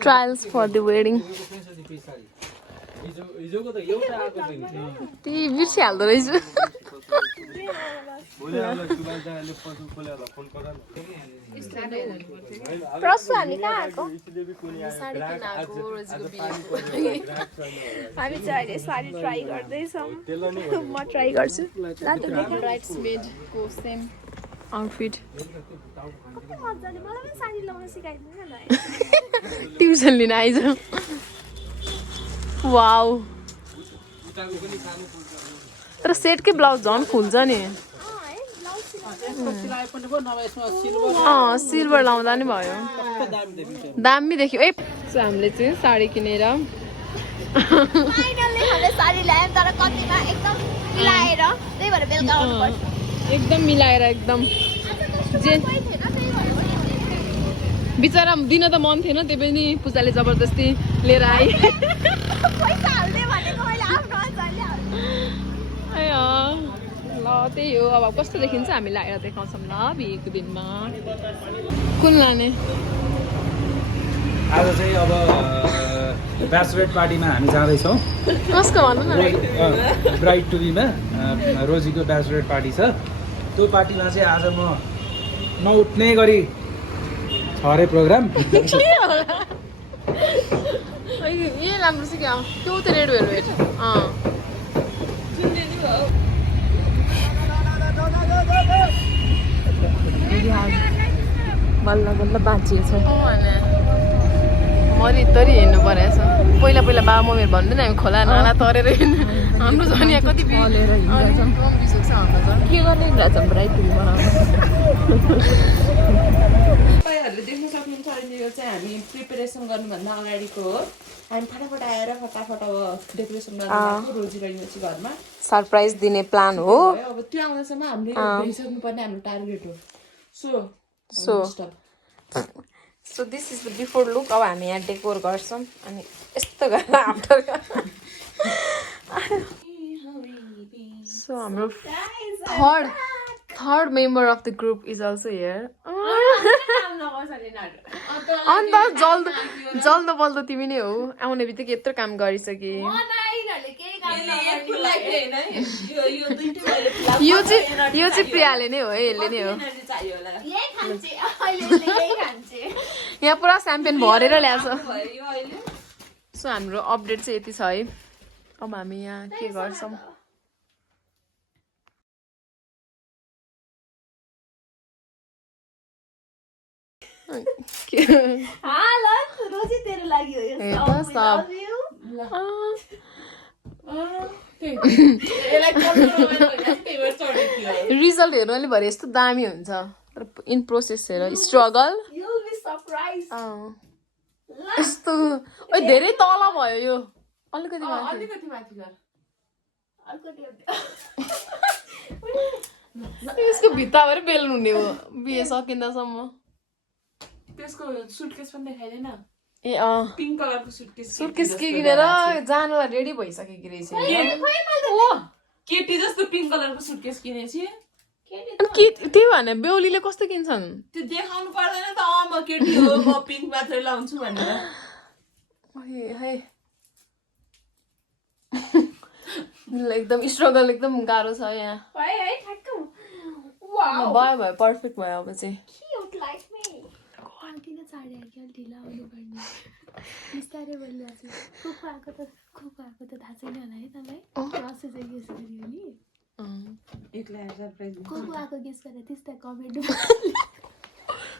Trials for the wedding. ती बिर्सिहाल्दो रहेछु प्रसु हामी कहाँ आएको हामी चाहिँ अहिले साडी ट्राई गर्दैछौँ म ट्राई गर्छु ब्राइड्समेडको सेम आउटफिट ट्युसन लिन आइज वाउ तर सेटकै ब्लाउज झन् खुल्छ नि सिल्भर लाउँदा नि भयो दामी देख्यो ए हामीले चाहिँ साडी किनेर एकदम मिलाएर एकदम बिचरा दिन त मन थिएन त्यही पनि पूजाले जबरजस्ती लिएर आए ल त्यही हो अब कस्तो देखिन्छ हामी लगाएर देखाउँछौँ ल बिहेको दिनमा कुन लाने आज चाहिँ अब ब्याचलरेट पार्टीमा हामी जाँदैछौँ कसको भन्नु न ब्राइड टु बीमा रोजीको ब्याचलरेट पार्टी छ त्यो पार्टीमा चाहिँ आज म नउठ्ने गरी छ अरे प्रोग्राम यही राम्रो छ क्या त्यो त रेड भेलभेट बल्ल बल्ल बाँचिएछ मरितरी हिँड्नु परेछ पहिला पहिला बाबा मम्मीहरू भन्दैन हामी खोला नाला तरेर हिँड्नु हाम्रो झन् यहाँ कति बिलेर हिँड्छौँ के गर्ने हिँड्छौँ ब्राइड टु बी बनाउनु तपाईँहरूले देख्न सक्नुहुन्छ अहिले यो चाहिँ हामी प्रिपेरेसन गर्नुभन्दा अगाडिको हो हामी फटाफट आएर फटाफट अब डेकोरेसन गर्नु रोजी रहेपछि घरमा सरप्राइज दिने प्लान हो अब त्यो आउँदासम्म हामीले भइसक्नुपर्ने हाम्रो टार्गेट हो so this is the before look अब हामी यहाँ डेकोर गर्छौँ अनि यस्तो गरेर आफ्टर सो हाम्रो third member of the group is also here अन्त जल्दो बल्दो तिमी नै हो आउने बित्तिकै यत्रो काम गरिसके यो चाहिँ प्रियाले नै हो है यसले नै हो यहाँ पुरा स्याम्पेन भरेर ल्याएको छ सो हाम्रो अपडेट चाहिँ यति छ है अब हामी यहाँ के गर्छौँ रिजल्ट हेर्नु अलि भरे यस्तो दामी हुन्छ तर इन प्रोसेस हेर स्ट्रगल यस्तो धेरै तल भयो यो अलिकति यसको भित्ता भएर बेल्नु हुने हो बिहे सकिँदासम्म त्यसको सुटकेस पनि देखाइदैन ए पिङ्क कलरको सुटकेस सुटकेस किनेर जानलाई रेडी भइसकेको रहेछ केटी जस्तो पिङ्क कलरको सुटकेस किनेछि के त्यही भने बेहुलीले कस्तो किन्छन् त्यो देखाउनु पर्दैन त म केटी हो म पिङ्क मात्रै लाउँछु भनेर एकदम स्ट्रगल एकदम गाह्रो छ यहाँ भयो पर्फेक्ट भयो अब चाहिँ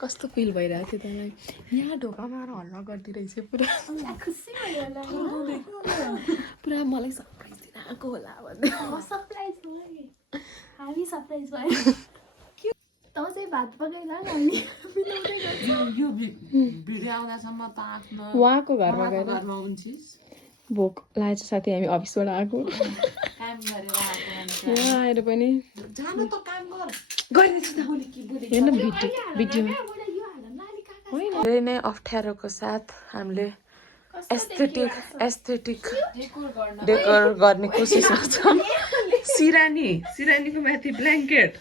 कस्तो फिल भइरहेको थियो तँलाई यहाँ ढोकामा आएर हल्ला गरिदिरहेछ पुरा पुरा मलाई सरप्राइज दिन आएको होला भन्दै हामी सरप्राइज भयो तँ चाहिँ भात पकाइला यो भिडियो आउँदासम्म त आफ्नो उहाँको घरमा गएर घरमा हुन्छस् भोक लागेको छ साथी हामी अफिसबाट आएको काम गरेर आएको यहाँ आएर पनि जानु त काम गर गरिदिन्छु त मैले के बोले हेर्न भिडियो धेरै नै अप्ठ्यारोको साथ हामीले एस्थेटिक डेकोर गर्ने कोसिसमा छौँ सिरानीको माथि ब्ल्याङ्केट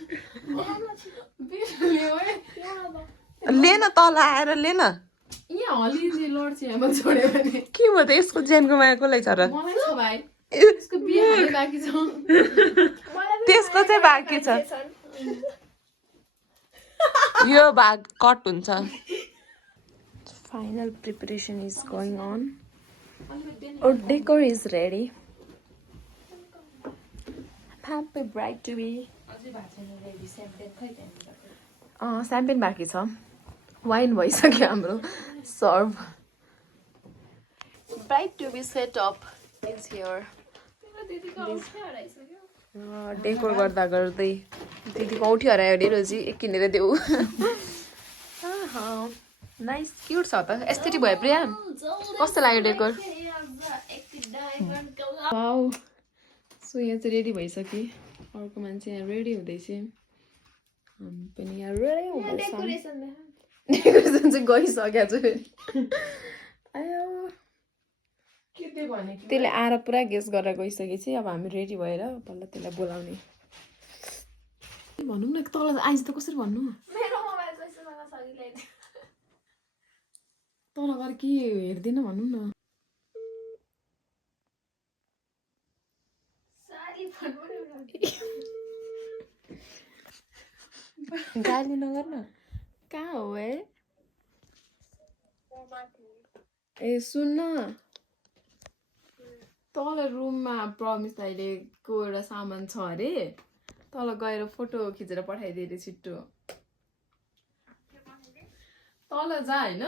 ले न तल आएर ले न यहाँ हलिजे लड्छ यहाँ छोड्यो भने के भयो त यसको ज्यानको माया कसलाई छ र मलाई छ भाइ यसको बिहे हुने बाँकी छ त्यसको चाहिँ बाँकी छ यो भाग कट हुन्छ final preparation is going on Our decor is ready. Happy bride to be. Champagne बाँकी छ वाइन भइसक्यो हाम्रो serve bride to be set up is here decor गर्दा गर्दै दिदीको औँठी हरायो अरे रोजी एक किनेर देऊ नाइस क्युट छ त एस्थेटिक भयो प्रिया कस्तो लाग्यो डेकोर वाउ सो यहाँ चाहिँ रेडी भइसक्यो अर्को मान्छे यहाँ रेडी हुँदैछ हामी पनि यहाँ रेडी हुँदैछ डेकोरेसन चाहिँ गइसक्यो छु फेरि आयो त्यसले आएर पुरा गेस गरेर गइसकेपछि अब हामी रेडी भएर बल्ल त्यसलाई बोलाउने भनौँ न तल आइज त कसरी भन्नु तल गएर के हेर्दैन भनौँ न गाली नगर न कहाँ हो है ए सुन्न तल रुममा प्रमिस दाइलेको एउटा सामान छ अरे तल गएर फोटो खिचेर पठाइदिए अरे छिट्टो तल जा होइन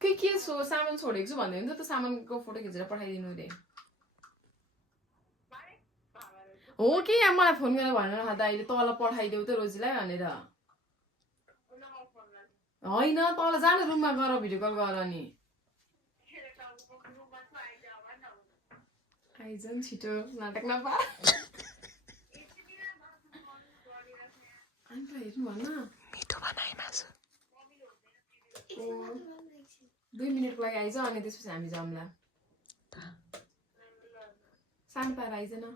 के सो सामान छोडेको छु भन्दै हुन्छ त सामानको फोटो खिचेर पठाइदिनु अरे हो कि यहाँ मलाई फोन गरेर भनेर दाइले तल पठाइदेऊ त रोजीलाई भनेर होइन तल जान रुममा गर भिडियो कल गर नि आइज नि छिटो नाटक नपा अन्त हेर्नु भन्न मिठो बनाए मासु 2 मिनटको लागि आइज अनि त्यसपछि हामी जाउँला सानो पाएर आइज न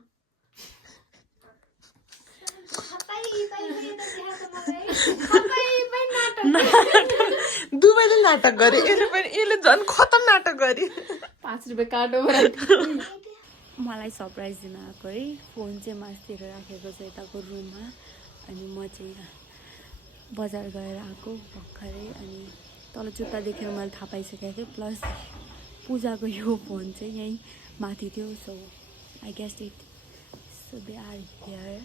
दुवैले नाटक गरे यसले झन् खतम नाटक गरे 5 रुपियाँ काटो मलाई सरप्राइज दिन आएको है फोन चाहिँ मास्तिर राखेको छ यताको रुममा अनि म चाहिँ बजार गएर आएको भर्खरै अनि तल जुत्ता देखेर मैले थाहा पाइसकेको थिएँ प्लस पूजाको यो फोन चाहिँ यहीँ माथि थियो so I guess it so they are here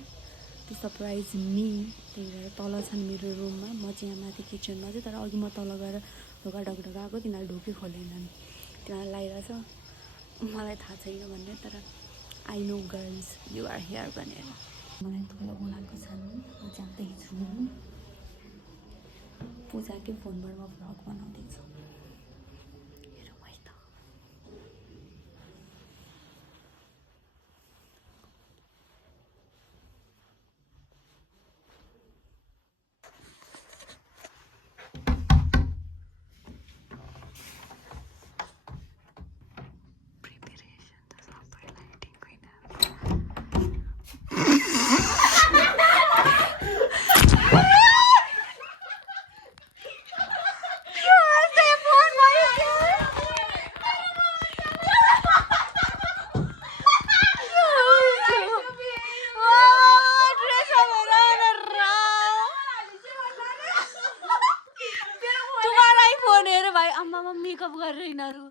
to surprise me त्यही भएर तल छन् मेरो रुममा म चाहिँ यहाँ माथि किचनमा चाहिँ तर अघि म तल गएर ढोका ढोका गएको तिनीहरू ढोकै खोलेनन् तिनीहरू लगाइरहेछ मलाई थाहा छैन भन्ने तर I know girls you are here भनेर मलाई ठुलो बोलाएको छन् म जाँदैछु पूजाकै फोनबाट म भ्लग बनाउँदैछु हेरौँ है त मेकअप गरेर यिनीहरू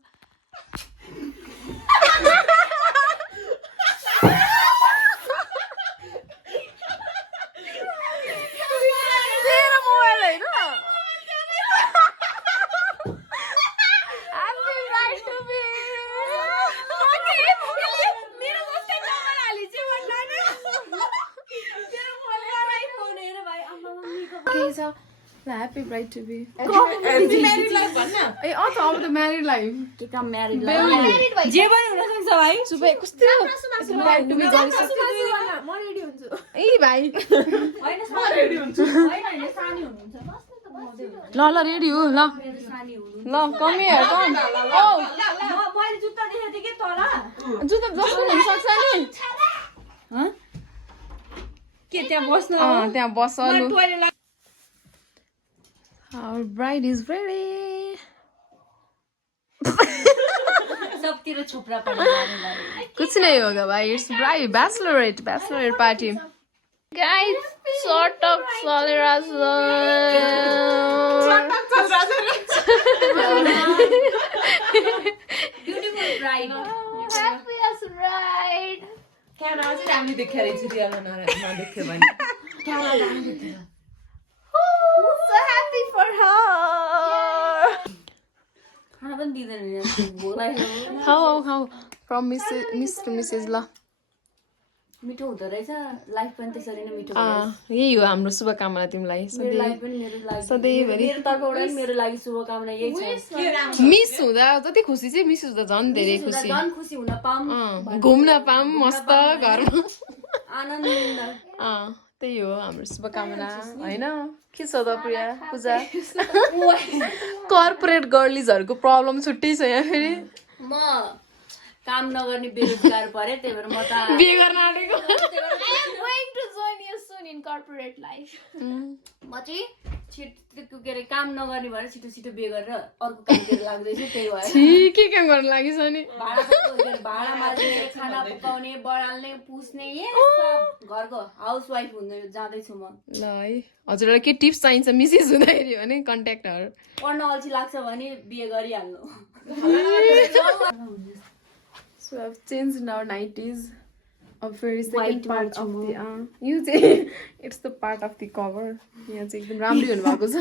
Happy bride to be. Married life भन्ना ए अ त अब त म्यारिड लाइफ केटा म्यारिड लाइफ जे पनि हुन सक्छ भाइ सुबे कस्तो ब्राइड टु बी गरिसक्यो म रेडी हुन्छु ए भाइ हैन म रेडी हुन्छु हैन सानी हुनुहुन्छ ल रेडी हो ल ल कम हियर कम ओ मैले जुत्ता देखेको थिएँ के तल जुत्ता जस्तो हुन सक्छ नि ह के त्यहाँ बस्न त्यहाँ बस्नु Our bride is ready. सबतिर छोप्रा परेर कुछ नहीं होगा भाई. It's bride, bachelorette party. Guys, sort of Solera's beautiful bride happiest bride. Camera चाहिँ राम्रो देखेर छु त्यो नदेख्यो भने क्यामेरा राम्रो देखेर So happy for her. खाना पनि दिँदैन नि How from Miss to Mrs. ल. मिठो हुँदो रहेछ लाइफ पनि त्यसरी नै मिठो यही हो हाम्रो शुभकामना तिमीलाई. मेरो लाइफ पनि मेरो लागि सधैँभरि मेरो तर्फबाट मेरो लागि शुभकामना यही छ मिस हुँदा जति खुसी चाहिँ मिस हुँदा झन् धेरै खुसी. झन् खुसी हुन पाऊँ घुम्न पाऊँ मस्त घरमा. आनन्द त्यही हो हाम्रो शुभकामना होइन. के छ त प्रिया पूजा कर्पोरेट गर्लिजहरूको प्रब्लम छुट्टै छ यहाँ फेरि. म काम नगर्ने बेरोजगार परे त्यही भएर म त बिहे गर्न आँटेको. going to join you soon in corporate life. म चाहिँ छिटो के अरे काम नगर्ने भएर छिटो छिटो बिहे गरेर अर्को कामतिर लाग्दैछु त्यही भएर के काम गर्न लागि छ नि. भाडा मार्ने खाना पकाउने बढाल्ने पुस्ने सब घरको हाउस वाइफ हुँदै जाँदैछु म. ल है हजुरलाई के टिप्स चाहिन्छ मिसेस हुँदाखेरि भने कन्ट्याक्टहरू. पढ्न अल्छी लाग्छ भने बिहे गरिहाल्नु. So I've changed our 90s. A very second White part of one the you say it's the part of the cover. यहाँ चाहिँ एकदम राम्रै हुनुभएको छ.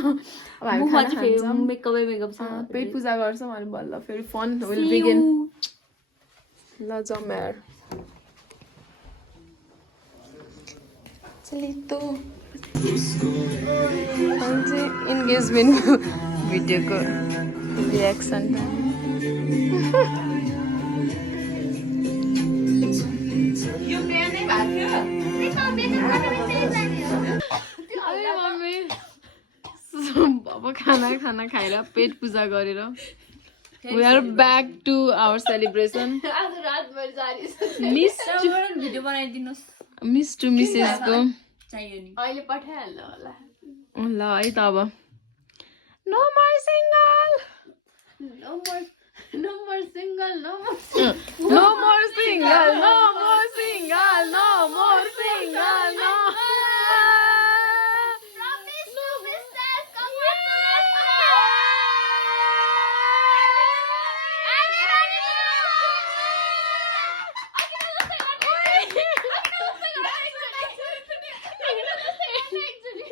अब हामी खाना खान्छौँ. मेकअप छ पेट पूजा गर्छौँ अनि बल्ल फेरि फन विल बिगिन. ल जाउँ यार. चलिए तो हम चाहिँ इन्गेजमेन्टको भिडियोको रियाक्सन. अब खाना खाएर पेट पूजा गरेर we are back to our celebration. आज रातभर जारी छ. भिडियो बनाइदिनुहोस् मिस टु मिसेस को चाहियो नि. अहिले पठाइहाल्नु होला. ल है त अब no more single No more single, no more. no more single no more single no more single no. Promise to Mrs.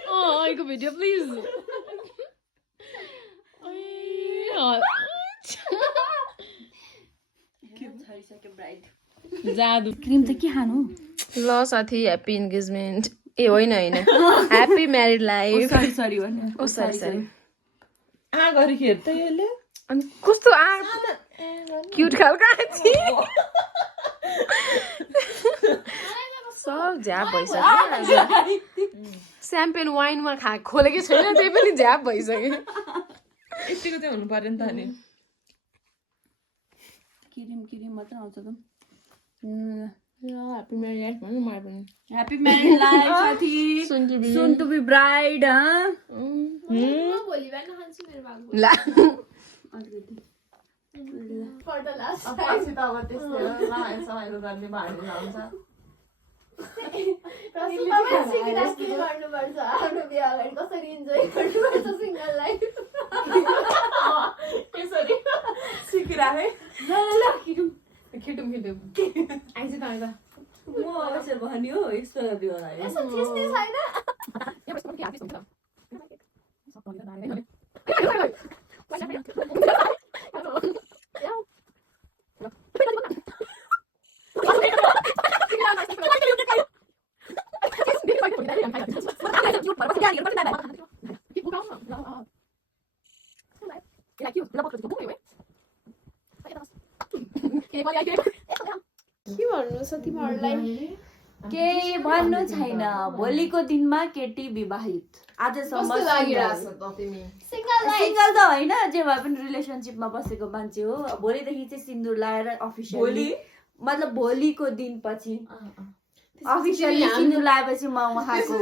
Oh, I go video please. जादु क्रिम त के खानु. ल साथी ह्याप्पी इन्गेजमेन्ट ए होइन ह्याप्पी म्यारिड लाइफ. सरी भन्नु. ओ sorry आ गरिखेर त यसले अनि कस्तो क्युट खालको आँची सब झ्याप भइसक्यो. स्याम्पेन वाइनमा खोलेकै छैन त्यही पनि झ्याप भइसक्यो. यतिको चाहिँ हुनु पर्यो नि त नि. क्रिम मात्र आउँछ त. ह्याप्पी म्यारिड लाइफ भन्नु मलाई पनि. ह्याप्पी म्यारिड लाइफ साथी. सुन टु बी ब्राइड. भोलि बिहान खान्छु मेरो भागको. ला For the last time. पछि त अब त्यस्तै हो समाइलो गर्ने भाँडी लाउँछ. प्रस्तुतमा सिक्दा के गर्नुपर्छ आफ्नो बिहे अगाडि कसरी इन्जोय गर्नुपर्छ सिङ्गल लाइफ. यसरी सिकिराखे खिटुम आइज त आइज म अवसर भन्यो यस्तो बिहे होला. यसो थिच्ने छैन. के भन्नु छ तिमीहरूलाई? केही भन्नु छैन. भोलिको दिनमा केटी विवाहित. आजसम्म सिङ्गल त होइन, जे भए पनि रिलेसनसिपमा बसेको मान्छे हो. भोलिदेखि चाहिँ सिन्दुर लाएर अफिसियली मतलब भोलिको दिन पछि अफिसियली सिन्दुर लाएपछि म उहाँको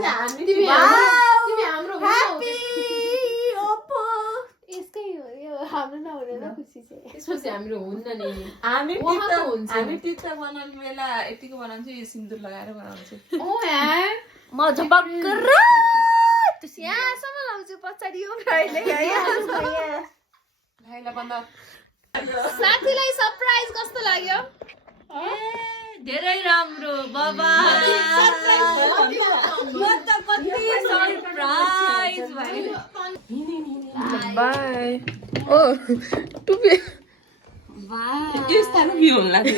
त्यसपछि हाम्रो हुन्न नि हामी उहाँको हुन्छ हामी टिका बनाउने बेला यतिको बनाउँछु यो सिन्दुर लगाएर बनाउँछु म झपक्क यहाँसम्म लाउँछु पछाडि साथीलाई सरप्राइज कस्तो लाग्यो धेरै राम्रो बाबा सरप्राइज बाई ओ टुपी यस्ता बिहे हुन लाग्यो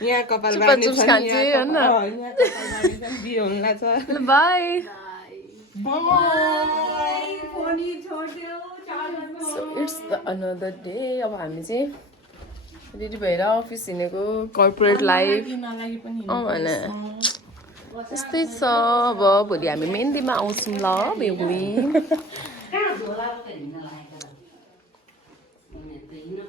यहाँ कपाल बार्ने छ खान्छ हैन यहाँ कपाल बार्ने छ बिहे हुन लाग्छ by its the another day अब हामी चाहिँ रेडी भएर अफिस हिँडेको कर्पोरेट लाइफ भने त्यस्तै छ अब भोलि हामी मेहन्दीमा आउँछौँ ल बेहुली